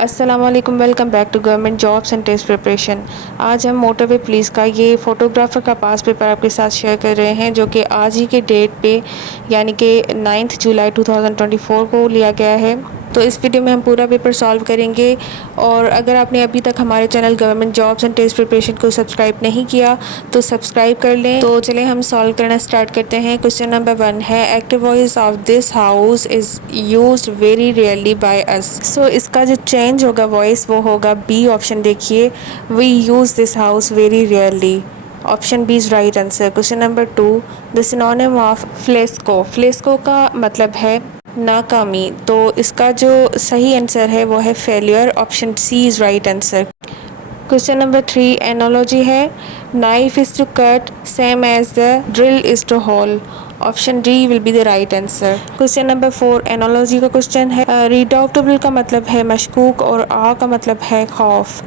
अस्सलाम वालेकुम, welcome back to Government Jobs and Test Preparation. आज हम मोटरवे पुलिस का ये फ़ोटोग्राफ़र का पास पेपर आपके साथ शेयर कर रहे हैं, जो कि आज ही के डेट पे यानी कि 9 जुलाई 2024 को लिया गया है। तो इस वीडियो में हम पूरा पेपर सॉल्व करेंगे। और अगर आपने अभी तक हमारे channel Government Jobs and Test Preparation को सब्सक्राइब नहीं किया तो सब्सक्राइब कर लें। तो चलें हम सॉल्व करना स्टार्ट करते हैं। क्वेश्चन नंबर 1 है, active voice of this house is used very rarely by us. सो इसका जो चेंज होगा वॉइस वो होगा बी ऑप्शन। देखिए, we use this house very rarely. Option B is right answer. Question number 2, the synonym of fiasco. Fiasco का मतलब है नाकामी, तो इसका जो सही आंसर है वो है failure. Option C is right answer. Question number 3 analogy है, knife is to cut same as the drill is to hole. Option D will be the right answer. Question number 4 analogy का क्वेश्चन है, redoubtable का मतलब है मशकूक और आ का मतलब है खौफ।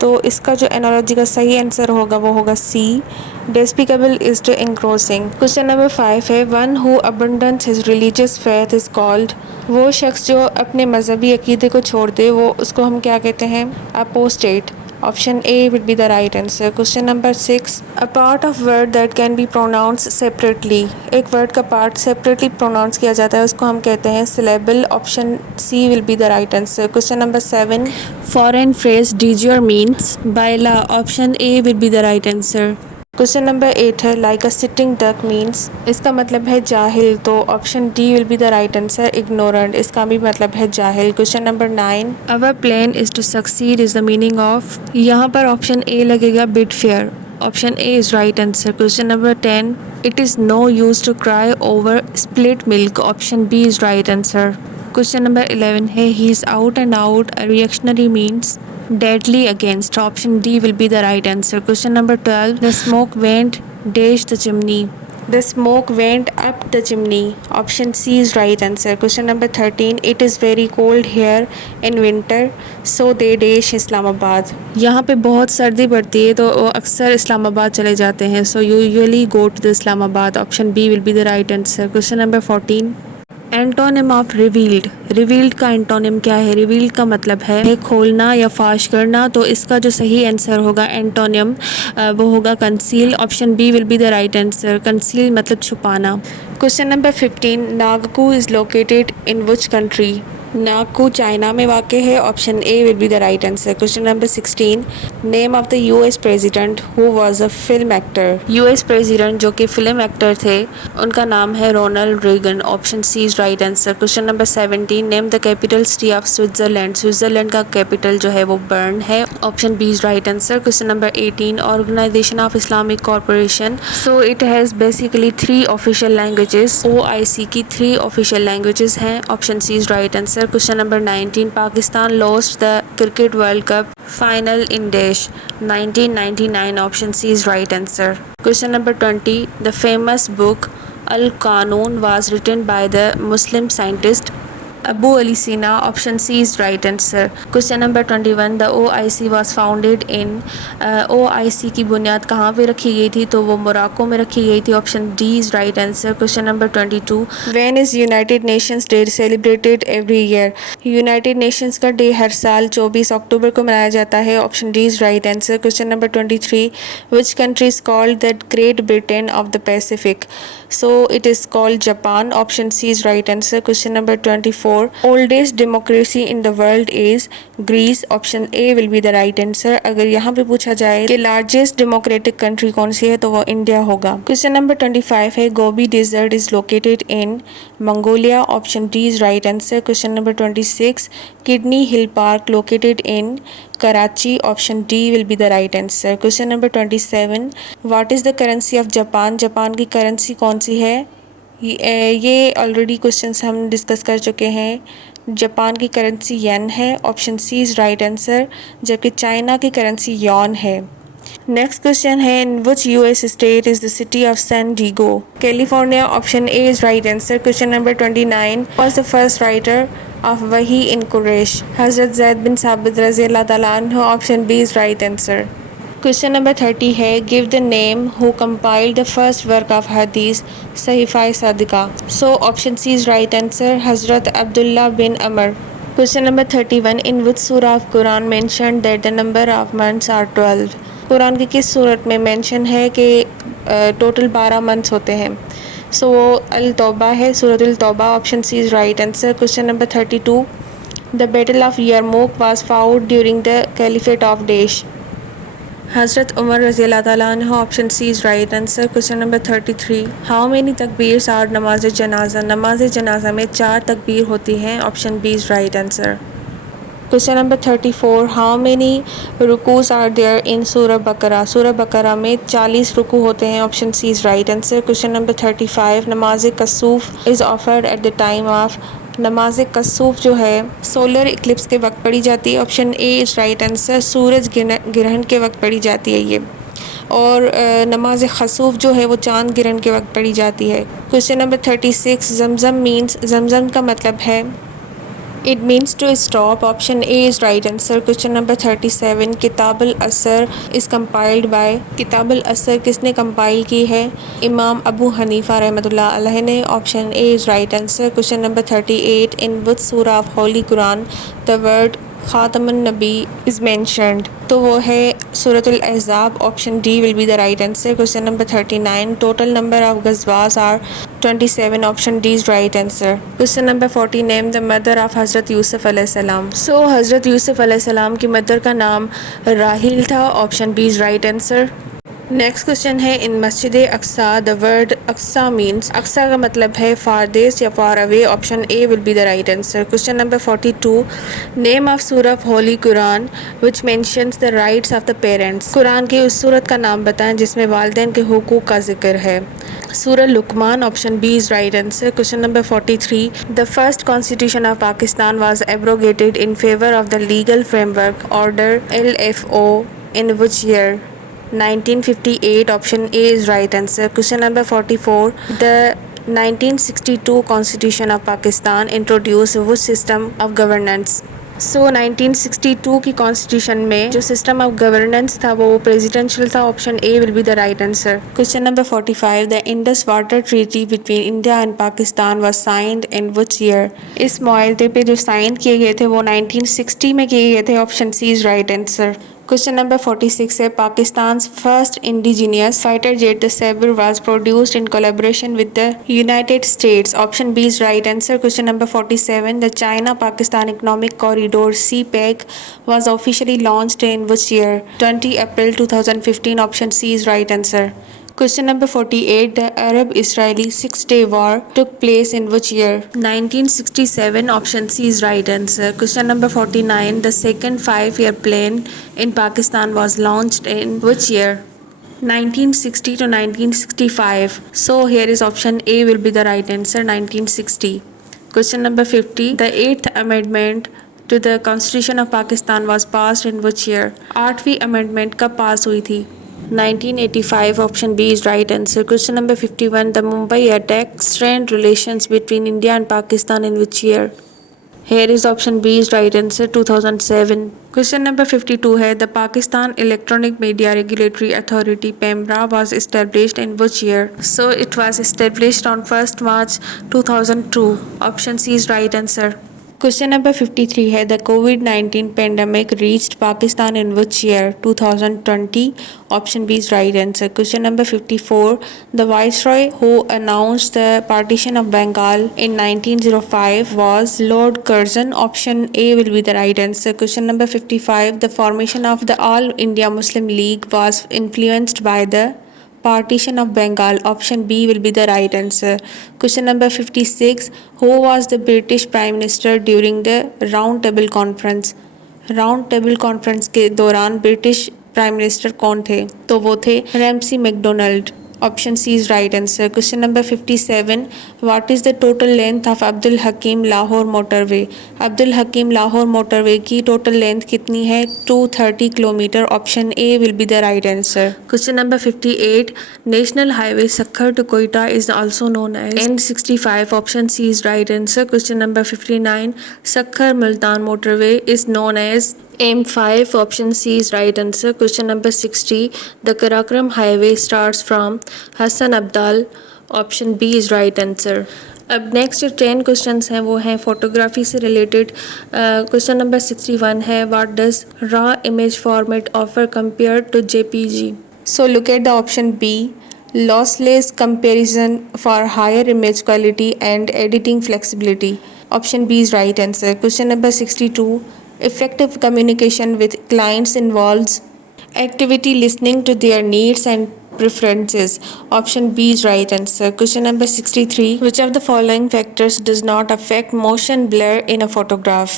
तो इसका जो एनोलॉजी का सही आंसर होगा वो होगा C, despicable is to engrossing. Question number 5 है, one who abandons his religious faith is called. वो शख्स जो अपने मजहबी अकीदे को छोड़ दे वो उसको हम क्या कहते हैं? Apostate. Option A will be the right answer. Question number 6, a part of word that can be pronounce separately. एक वर्ड का पार्ट सेपरेटली प्रोनाउंस किया जाता है उसको हम कहते हैं syllable. Option C will be the right answer. Question number 7, foreign phrase de jure means by law. Option A will be the right answer. Question number 8 है, like a sitting duck means. इसका मतलब है जाहिल, तो option D will be the right answer. Ignorant, इसका भी मतलब है जाहिल। Question number 9, our plan is to succeed is the meaning of. यहाँ पर ऑप्शन ए लगेगा bid fair. Option A is right answer. Question number 10, it is no use to cry over split milk. Option B is right answer. Question number 11 है, he is out and out a reactionary means deadly against. Option D will be the right answer. Question number 12, the smoke went dash the chimney. The smoke went up the chimney. Option C is right answer. Question number 13, it is very cold here in winter so they dash Islamabad. यहाँ पे बहुत सर्दी पड़ती है तो वो अक्सर इस्लामाबाद चले जाते हैं, so usually go to the Islamabad. Option B will be the right answer. Question number 14, antonym of revealed. Revealed का एंटोनिम क्या है? रिवील्ड का मतलब है खोलना या फाश करना, तो इसका जो सही आंसर होगा एंटोनिम वो होगा conceal. Option B will be the right answer. Conceal मतलब छुपाना। Question number 15, Nagqu is located in which country. Nagqu China में वाक़ है। Option A will be the right answer. Question number 16, name of the US president who was a film actor. US president जो कि film actor थे उनका नाम है Ronald Reagan. Option C is right answer. Question number 17, name the capital city of Switzerland. Switzerland का capital जो है वो बर्न है। Option B is right answer. Question number 18, Organisation of Islamic Corporation. So it has basically 3 official languages. OIC की 3 official languages हैं। Option C is right answer. Question number 19, Pakistan lost the Cricket World Cup final in dash 1999. Option C is right answer. Question number 20, the famous book Al-Qanun was written by the Muslim scientist Abu Ali Sina. Option C is right answer. Question number 21, the OIC was founded in. OIC की बुनियाद कहाँ पे रखी गई थी? तो वो मोरक्को में रखी गई थी। Option D is right answer. Question number 22, when is United Nations day celebrated every year. United Nations का डे हर साल 24 अक्टूबर को मनाया जाता है। Option D is right answer. Question number 23, which country is called the Great Britain of the Pacific. So it is called Japan. Option C is right answer. Question number 24, oldest democracy in the world is Greece. Option A will be the right answer. अगर यहाँ पे पूछा जाए कि largest democratic country कौन सी है तो वो इंडिया होगा। क्वेश्चन नंबर 25 है, Gobi desert is located in Mongolia. Option D is right answer. Question number 26, Kidney Hill Park located in Karachi. Option D will be the right answer. Question number 27, what is the currency of Japan. Japan की currency कौन सी है? ये already questions हम डिस्कस कर चुके हैं। जापान की करेंसी येन है। Option C is right answer. जबकि चाइना की करेंसी यॉन है। नेक्स्ट क्वेश्चन है, in which US state is the city of San Diego. California. Option A is right answer. Question number 29, was the first writer of वही in Quraish. हज़रत ज़ैद बिन साबित रज़ी अल्लाह ताला अन्हु। Option B is right answer. Question number 30 है, give the name who compiled the first work of हदीस Sahifa Sadiqa. So option C is right answer, हज़रत Abdullah bin Amar. Question number 31. In which surah of Quran mentioned that the number of months are 12? कुरान की किस सूरत में मेंशन है कि टोटल 12 मंथ्स होते हैं? सो वो अल तौबा है, सूरत al Tauba. Option C is right answer. Question number 32. The battle of Yarmouk was fought during the caliphate of डेश. हज़रत उमर रज़ी अल्लाह ताला अन्हु. Option C is right answer. Question number 33. How many तकबीर्स आर नमाज जनाजा. नमाज जनाजा में 4 तकबीर होती हैं. Option B is right answer. Question number 34. How many रुकूस आर देयर इन सूरह बकरा. सूरह बकरा में 40 रुकू होते हैं. Option C is right answer. Question number 35. नमाज कसूफ is offered at the time of. नमाज कसूफ जो है सोलर इक्लिप्स के वक्त पढ़ी जाती है. Option A is right answer. सूरज ग्रहण के वक्त पढ़ी जाती है ये. और नमाज खसूफ जो है वो चांद ग्रहण के वक्त पढ़ी जाती है. Question number 36. जमज़म मीन्स. जमज़म का मतलब है it means to stop. Option A is right answer. Question number 37. किताबुल असर इज़ कंपाइल्ड बाय. किताबुल असर किसने कंपाइल की है? इमाम अबू हनीफ़ा रहमतुल्लाह अलैह ने. Option A is right answer. Question number 38. In which सूरा of holy Quran the word ख़ातमुन नबी इज़ मेंशन्ड. तो वो है सूरतुल अहज़ाब. Option D will be the right answer. Question number 39. Total number of गज़वास are 27. Option D is right answer. Question number 40. Name the mother of हज़रत Yusuf अलैहिस्सलाम. सो हज़रत यूसुफ़ अलैहिस्सलाम की मदर का नाम राहिल था. Option B is right answer. Next question है इन मस्जिद Aqsa the word Aqsa means. Aqsa का मतलब है फारदेस या far away. Option A will be the right answer. Question number 42. Name of सूरह of holy Quran which mentions the rights of the parents. Quran की उस सूरत का नाम बताएं जिसमें वालिदैन के हुकूक का जिक्र है. सूरह लुकमान. Option B is right answer. Question number 43. The first constitution of Pakistan was abrogated in favour of the Legal Framework Order LFO in which year. 1958. Option A is right answer. Question number 44. The 1962 Constitution of Pakistan introduced which system of governance? सो 1962 की कॉन्स्टिट्यूशन में जो system of governance था वो प्रेसिडेंशियल था. Option A will be the right answer. Question number 45. The Indus water treaty between India and Pakistan was signed in which year. इस मुआहदे पे जो साइन किए गए थे वो 1960 में किए गए थे. Option C is right answer. Question number 46 है Pakistan first indigenous fighter jet the Sabre was produced in collaboration with the United States. Option B is right answer. Question number 47. The China Pakistan economic corridor CPEC was officially launched in which year. 20 April 2015. Option C is right answer. Question number 48. The Arab-Israeli Six-Day War took place in which year? 1967. Option C is right answer. Question number 49. The second five-year plan in Pakistan was launched in which year? 1960 to 1965. So here is option A will be the right answer. 1960. Question number 50. The 8th amendment to the Constitution of Pakistan was passed in which year? 8वीं amendment कब पास हुई थी? 1985. Option B is right answer. Question number 51. The Mumbai attack strained relations between India and Pakistan in which year? Here is option B is right answer. 2007. Question number 52 है the Pakistan Electronic Media Regulatory Authority PEMRA was established in which year? So it was established on 1st March 2002. Option C is right answer. Question number 53 है the COVID-19 pandemic reached Pakistan in which year? 2020. Option B is right answer. Question number 54. The viceroy who announced the partition of Bengal in 1905 was Lord Curzon. Option A will be the right answer. Question number 55. The formation of the All India Muslim League was influenced by the partition of Bengal. Option B will be the right answer. Question number 56. Who was the British Prime Minister during the Round Table Conference? Round Table Conference के दौरान British prime minister कौन थे? तो वो थे Ramsay MacDonald. Option C is right answer. Question number 57. What is the total length of Abdul Hakim Lahore motorway? Abdul Hakim Lahore motorway की total length कितनी है? 230 kilometre. Option A will be the right answer. Question number 58. National highway Sukkur to Quetta is also known as N65. Option C is right answer. Question number 59. Sukkur Multan motorway is known as M5. Option C is right answer. Question number 60. The Karakoram highway starts from Hassan Abdal. Option B is right answer. अब नेक्स्ट जो 10 क्वेश्चंस हैं वो हैं फोटोग्राफी से related. Question number 61 है, what does raw image format offer compare to JPEG? So look at the option B, lossless comparison for higher image quality and editing flexibility. Option B is right answer. Question number 62, effective communication with clients involves activity listening to their needs and preferences. Option B is right answer. Question number 63, which of the following factors does not affect motion blur in a photograph?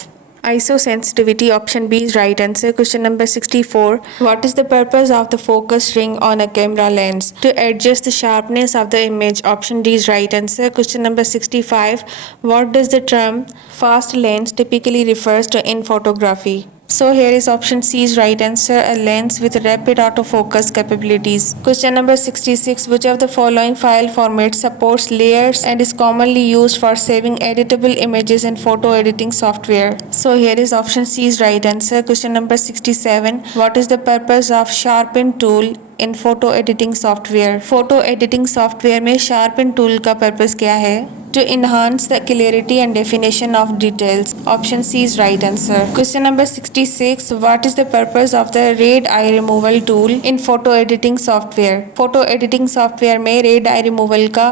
ISO sensitivity. Option B is right answer. Question number 64, what is the purpose of the focus ring on a camera lens? To adjust the sharpness of the image. Option D is right answer. Question number 65, what does the term fast lens typically refers to in photography? So here is option C is right answer, a lens with rapid autofocus capabilities. Question number 66, which of the following file format supports layers and is commonly used for saving editable images in photo editing software? So here is option C is right answer. Question number 67, what is the purpose of sharpen tool in photo editing software? Photo editing software में sharpen tool का purpose क्या है? To enhance the clarity and definition of details. Option C is right answer. Question number 66, what is the purpose of the red eye removal tool in photo editing software? Photo editing software में red eye removal का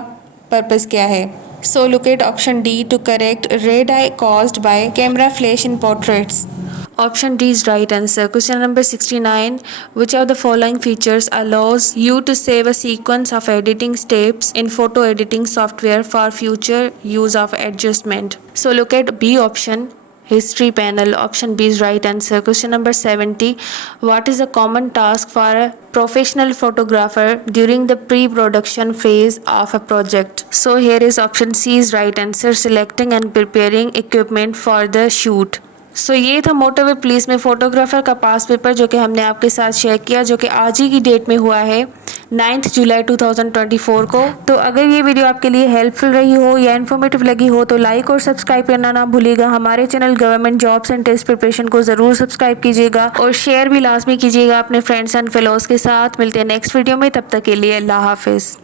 purpose क्या है? So look at option D, to correct red eye caused by camera flash in portraits. Option D is right answer. Question number 69, which of the following features allows you to save a sequence of editing steps in photo editing software for future use of adjustment? So look at B option, history panel. Option B is right answer. Question number 70, what is a common task for a professional photographer during the pre-production phase of a project? So here is option C is right answer, selecting and preparing equipment for the shoot. सो ये था motorway police में फोटोग्राफर का पास पेपर जो कि हमने आपके साथ शेयर किया, जो कि आज ही की डेट में हुआ है 9 जुलाई 2024 को। तो अगर ये वीडियो आपके लिए हेल्पफुल रही हो या इन्फॉर्मेटिव लगी हो तो लाइक और सब्सक्राइब करना ना भूलिएगा। हमारे channel Government Jobs and Test Preparation को ज़रूर सब्सक्राइब कीजिएगा और शेयर भी लाजमी कीजिएगा अपने फ्रेंड्स एंड फेलोज़ के साथ। मिलते हैं नेक्स्ट वीडियो में, तब तक के लिए अल्लाह हाफिज़।